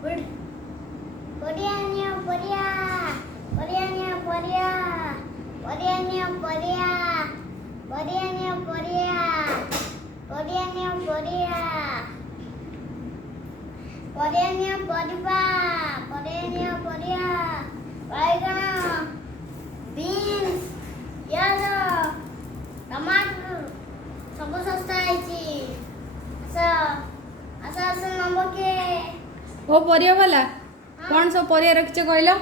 Good. Porianya poria. Porianya poria. Porianya poria. Porianya poria. Porianya poria. Porianya poriba. Porianya poria. Baigana. Beans. Yellow. Tomato. ସବୁ ଶସ୍ତା ହେଇଛି ଆସ ନବ କେ ओ परिया वाला कौन सब परिया रखिछ कहलो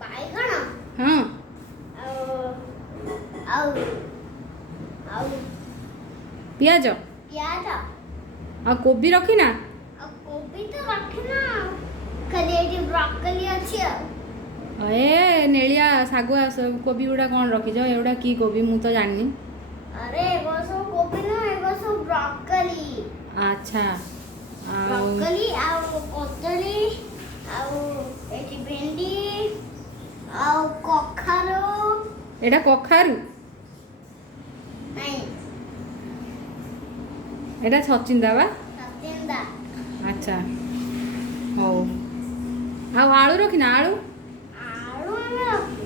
ବାଇଗଣ हां ଆଉ ଆଉ ଆଉ पियाज ପିଆଜ आ कोबी रखिना ଆଉ କୋବି ତ ରଖିନା ଖାଲି ଏଠି ବ୍ରୋକଲି ଅଛି ଆଉ ए नेलिया सागुआ कोबी गुडा कौन रखिछ एउडा की कोबी मु तो जाननी अरे एगो सब कोबी ना एगो सब ब्रोकली अच्छा ब्रोकली ଆଉ କଦଳୀ ଆଉ ଏଠି ଭେଣ୍ଡି ଆଉ କଖାରୁ एडा कखारु ନାଇଁ एडा छचिंदा बा ସତିନ୍ଦା अच्छा हो आ आलू रखिना आलू ଆଳୁ ଆମେ ରଖୁ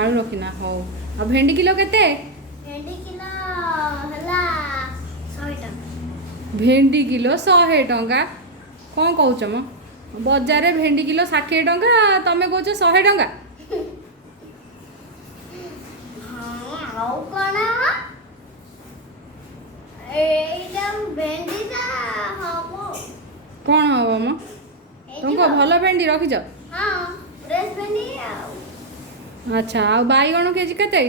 आलू रखिना हो आ भेंडी किलो केते ଭେଣ୍ଡି କିଲୋ ହେଲା 100 ଟଙ୍କା भेंडी किलो 100 टंका कौन कहूच म बजार रे भेंडी किलो 60 टंका तमे कहूच 100 टंका ହଁ ଆଉ କଣ ଏଇଟା ଭେଣ୍ଡିଟା ହବ कौन हबो म तुमको भलो भेंडी रखिछ ହଁ ଫ୍ରେଶ୍ ଭେଣ୍ଡି ଆଉ अच्छा आ बाईगण केजी केते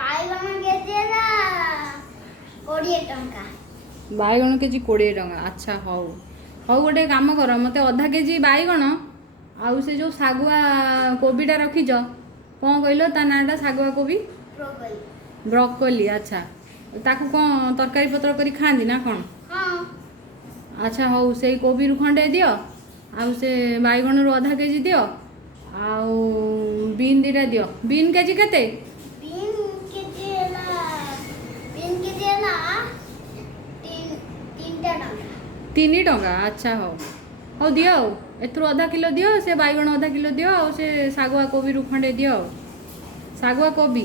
ବାଇଗଣ କେଜି ହେଲା 20 ଟଙ୍କା बाईगण केजी 20 टंका अच्छा हौ हौ गोटे काम कर मते आधा केजी बाईगण आउ से जो सागुआ कोबीटा रखिछ कौन कहलो ता नाटा सागुआ कोबी ବ୍ରୋକଲି ब्रोकोली अच्छा ताकू कौन तरकारी पत्र करी खांदी ना कौन ହଁ अच्छा हौ से कोबी रु खंडे दियो आउ से बाईगण रु आधा केजी दियो आउ बीन दिटा दियो बीन केजी केते ବିନ୍ କେଜି ହେଲା 3ଟା ଟଙ୍କା 3 टंका अच्छा हौ हौ दियो आउ एथुरु आधा किलो दियो से बाईगण आधा किलो दियो आउ से सागुआ कोबी रु खंडे दियो आउ सागुआ कोबी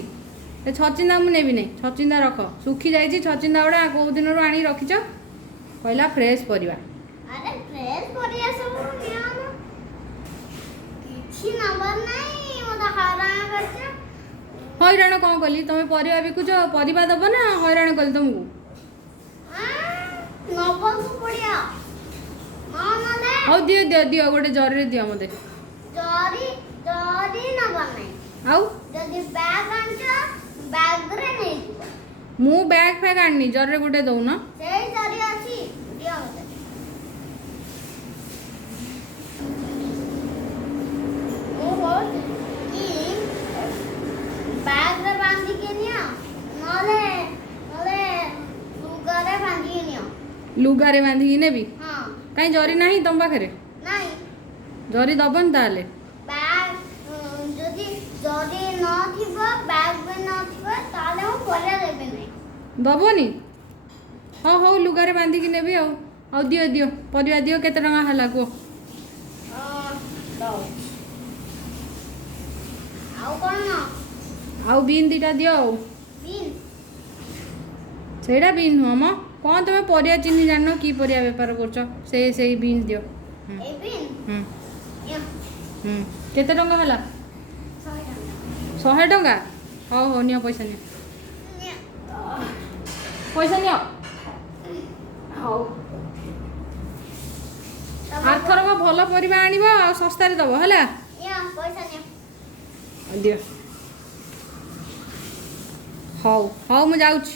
ए छचिंदा मु नेबी नै छचिंदा रख सुखी जाईची छचिंदा उडा को दिन रु आनी रखिछ पहिला फ्रेश परिवा अरे फ्रेश परिया सब नियम କିଛି ନବାର ନାହିଁ ମୋତେ ହଇରାଣ କରିଛ हैरान कौन कली तमे परिवा बिकुछ परिवा दब ना हैरान कली तुमको ନବାକୁ ପଡ଼ିବ ନହେଲେ हौ दियो दियो दियो गोटे जरी दियो मते ଜରି ଜରି ନବାର ନାହିଁ आउ ଯଦି ବ୍ୟାଗ୍ ଆଣିଛ ବ୍ୟାଗ୍ରେ ନେଇଯିବ मु बैग फैग आनी जरे गोटे दउन ସେଇ ଜରି ଅଛି ଦିଅ ମୋତେ ମୁଁ କହୁଛି କି ବ୍ୟାଗ୍ରେ ବାନ୍ଧିକି ନିଅ ନହେଲେ ନହେଲେ ଲୁଗାରେ ବାନ୍ଧିକି ନିଅ लुगारे बांधिकी नेबी ହଁ कहीं जरी नाही तुम पाखरे ନାଇଁ जरी दबन ताले ବ୍ୟାଗ୍ ଯଦି ଜରି ନଥିବ ବ୍ୟାଗ୍ ବି ନଥିବ ତାହେଲେ ମୁଁ ପରିବା ଦେବି ନାହିଁ दबनी हाँ हौ लुगारे बांधिकी नेबी आउ दियो दियो परिवा दियो केते टंका हला को ଦଉଛି ଆଉ କ'ଣ आउ बीन दिटा दियो आउ ବିନ୍ सेटा बीन हुआ म कौन तमे परिया चिन्ही जानो की परिया व्यापार करछ से बीन्स दियो এই ବିନ୍ हम्म ନିଅ हम्म केते टंका हला 100 ଟଙ୍କା 100 टंका हौ हौ नियो पैसा नियो ନିଅ पैसा नियो हौ आरथरक भल परिवा आनिब आ सस्तारे दब हला ନିଅ ପଇସା ନିଅ दियो हौ हौ मु जाउछु